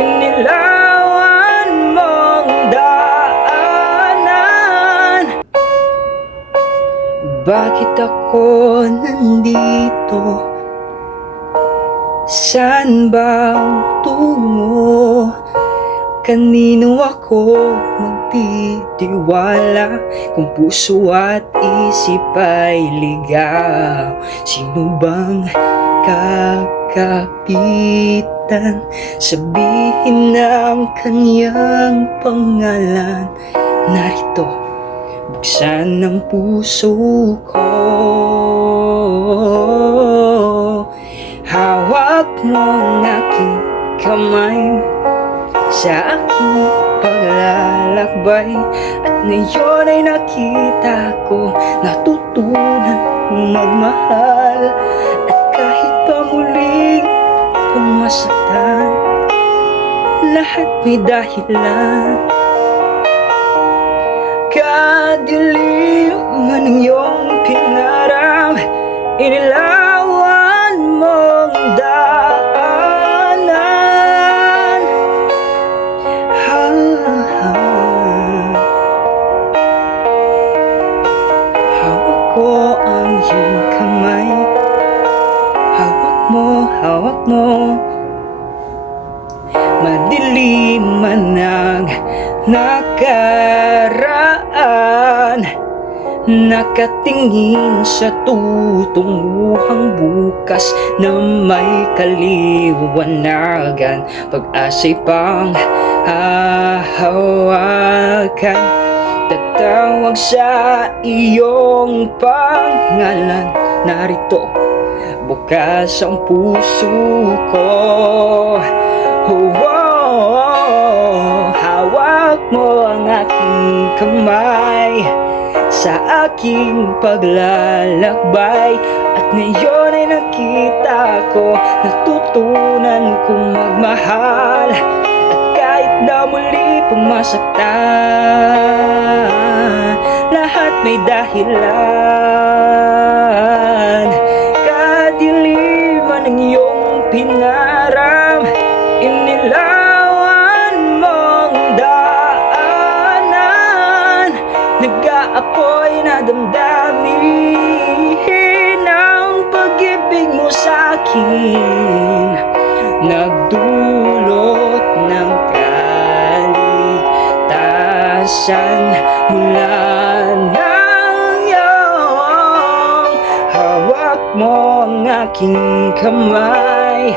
inilawan mong daanan. Bakit ako nandito? Saan ba ang tungo? Kanino ako magtitiwala kung puso at isip ay ligaw? Sino bang kakapitan? Sabihin ng kanyang pangalan. Narito, buksan ang puso ko. Hawak mo ang aking kamay sa aking paglalakbay, at ngayon ay nakita ko, natutunan kong magmahal. At kahit pa muling pumasaktan, lahat may dahilan. Kadilim man ang iyong pinaram, inilawan mong daanan. Hawak ko ang iyong kamay, hawak mo. Madilim man ang nakaraan, nakatingin sa tutunguhang bukas na may kaliwanagan. Pag-asa'y pang hahawakan, tatawag sa iyong pangalan. Narito, bukas ang puso ko. Hawak mo ang aking kamay sa aking paglalakbay, at ngayon ay nakita ko, natutunan kong magmahal. At kahit na muli pumasaktan, lahat may dahilan. Kadiliman ang iyong pinaram, inilawan mong daanan. Nag-aapoy na damdamin ang pag-ibig mo sa'kin, nagdulot ng kaligtasan mula ng iyong hawak mo ang aking kamay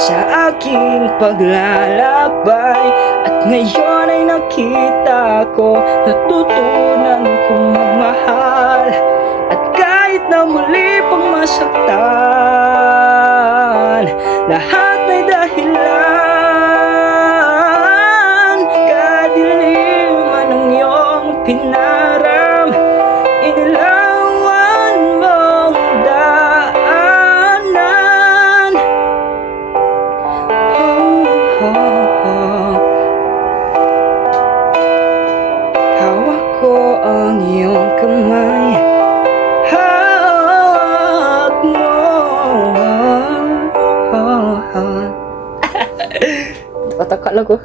sa aking paglalakbay. At ngayon ay nakita ko, natutunan kong magmahal. At kahit na muli pang masaktan, lahat may dahilan. Kadiliman ang iyong pinaram, inilawan mong daanan. Hawak ko ang iyong kamay, hawak mo. Taka-taka lang ko.